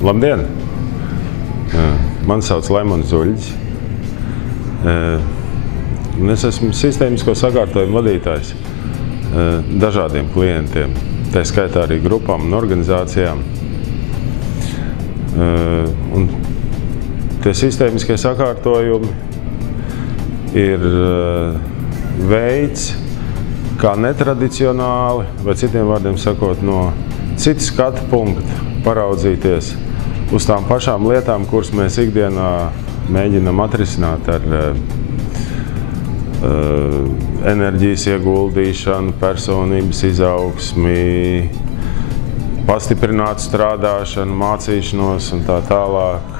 Labdien! Mani sauc Laimons Zuļģis. Es esmu sistēmisko sakārtojumu vadītājs dažādiem klientiem, tā skaitā arī grupām un organizācijām. Un tie sistēmiskie sakārtojumi ir veids, kā netradicionāli, vai citiem vārdiem sakot, no cita skatu punkta paraudzīties uz tām pašām lietām, kuras mēs ikdienā mēģinam atrisināt ar enerģijas ieguldīšanu, personības izaugsmi, pastiprinātu strādāšanu, mācīšanos un tā tālāk,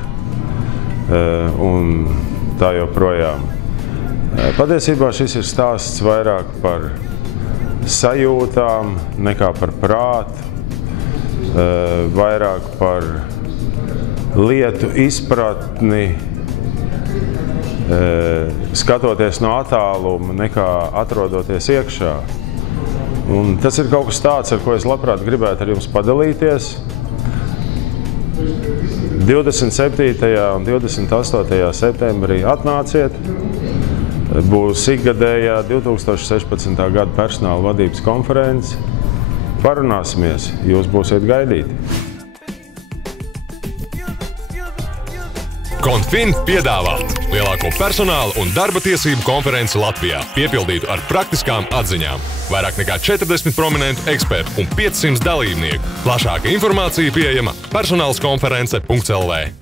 un tā joprojām. Patiesībā šis ir stāsts vairāk par sajūtām nekā par prātu, vairāk par lietu izpratni, skatoties no attāluma nekā atrodoties iekšā. Un tas ir kaut kas tāds, ar ko es labprāt gribētu ar jums padalīties. 27. un 28. septembrī atnāciet. Būs ikgadējā 2016. gada personāla vadības konference. Parunāsimies, jūs būsiet gaidīti. Konfin piedāvā lielāko personāla un darba tiesību konferenci Latvijā, piepildītu ar praktiskām atziņām. Vairāk nekā 40 prominentu ekspertu un 500 dalībnieku. Plašāka informācija pieejama personālskonference.lv.